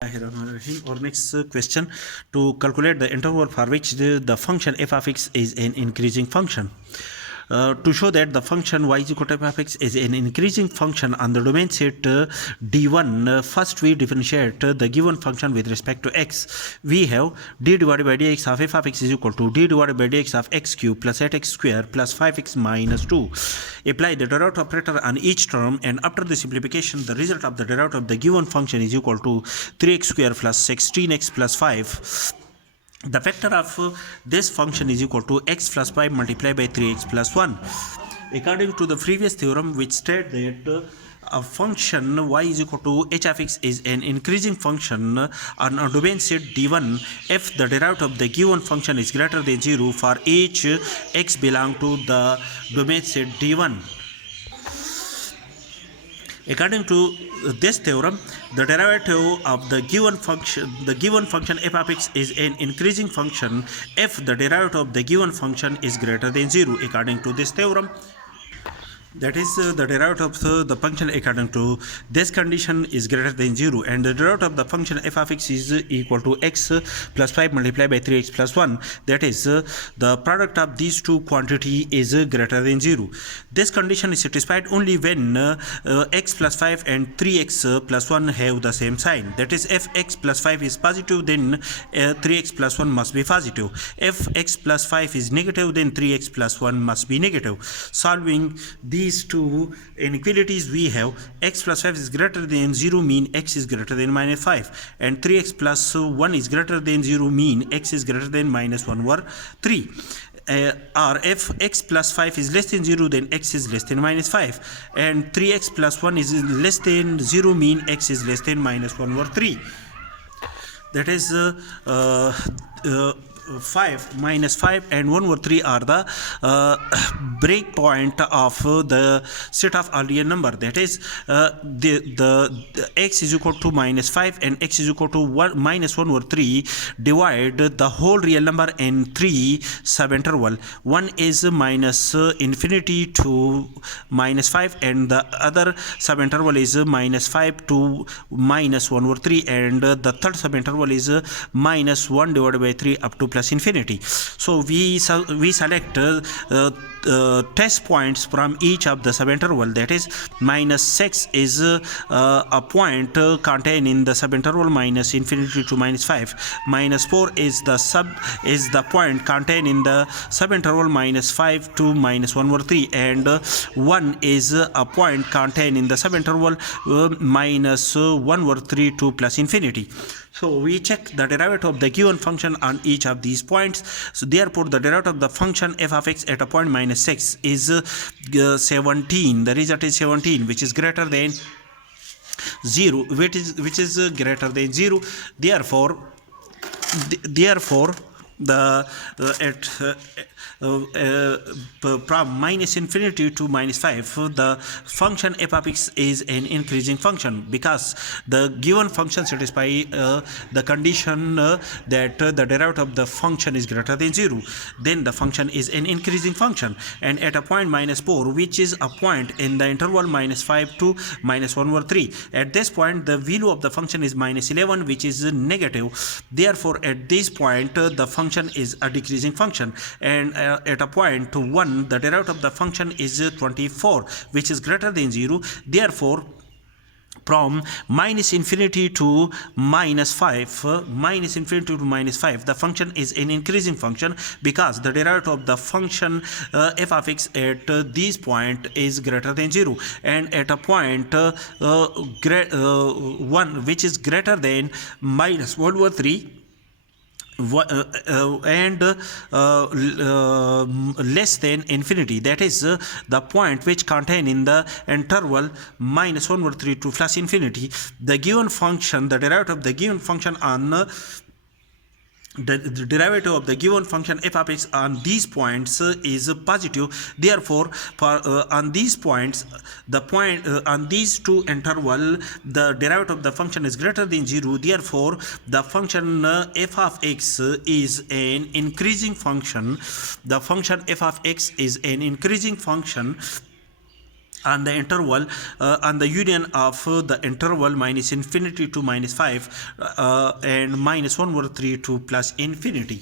Our next question: to calculate the interval for which the function f of x is an increasing function. To show that the function y is equal to f of x is an increasing function on the domain set d1, first we differentiate the given function with respect to x. We have d divided by dx of f of x is equal to d divided by dx of x cube plus 8x square plus 5x minus 2. Apply the derivative operator on each term, and after the simplification, the result of the derivative of the given function is equal to 3x square plus 16x plus 5. The factor of this function is equal to x plus 5 multiplied by 3x plus 1. According to the previous theorem, which stated that a function y is equal to h of x is an increasing function on a domain set d1 if the derivative of the given function is greater than 0 for each x belong to the domain set d1. According to this theorem, the derivative of the given function f of x is an increasing function if the derivative of the given function is greater than 0. According to this theorem, that is the derivative of the function according to this condition is greater than 0, and the derivative of the function f of x is equal to x plus 5 multiplied by 3x plus 1. That is the product of these two quantity is greater than 0. This condition is satisfied only when x plus 5 and 3x plus 1 have the same sign. That is, if x plus 5 is positive, then 3x plus 1 must be positive. If x plus 5 is negative, then 3x plus 1 must be negative. Solving these two inequalities, we have x plus 5 is greater than 0 mean x is greater than minus 5, and 3x plus 1 is greater than 0 mean x is greater than minus 1 over 3. Or if x plus 5 is less than 0, then x is less than minus 5, and 3x plus 1 is less than 0 mean x is less than minus 1 over 3. That is 5 minus 5 and 1 over 3 are the break point of the set of all real number. That is the x is equal to minus 5 and x is equal to minus 1 over 3. Divide the whole real number in 3 subinterval. One is minus infinity to minus 5, and the other subinterval is minus 5 to minus 1 over 3, and the third subinterval is minus 1 divided by 3 up to plus infinity. So we select test points from each of the subinterval. That is, minus 6 is a point contained in the subinterval minus infinity to minus 5. Minus 4 is the point contained in the subinterval minus 5 to minus 1 over 3, and 1 is a point contained in the subinterval minus 1 over 3 to plus infinity. So we check the derivative of the given function on each of these points. So therefore, the derivative of the function f of x at a point minus 6 is 17. The result is 17, which is greater than 0, which is greater than 0. Therefore the from minus infinity to minus 5, the function f of x is an increasing function, because the given function satisfy the condition that the derivative of the function is greater than 0. Then the function is an increasing function, and at a point minus 4, which is a point in the interval minus 5 to minus 1 over 3, at this point the value of the function is minus 11, which is negative. Therefore, at this point the function is a decreasing function, and at a point 1, the derivative of the function is 24, which is greater than 0. Therefore, from minus infinity to minus 5, the function is an increasing function, because the derivative of the function f of x at this point is greater than 0, and at a point 1, which is greater than minus 1 over 3, and less than infinity. That is the point which contain in the interval minus 1 over 3 to plus infinity. The given function, the derivative of the given function on the derivative of the given function f of x on these points is positive. Therefore, for on these points, the point on these two interval, the derivative of the function is greater than 0. Therefore, the function f of x is an increasing function. The function f of x is an increasing function on the interval on the union of the interval minus infinity to minus 5 and minus 1/3 to plus infinity.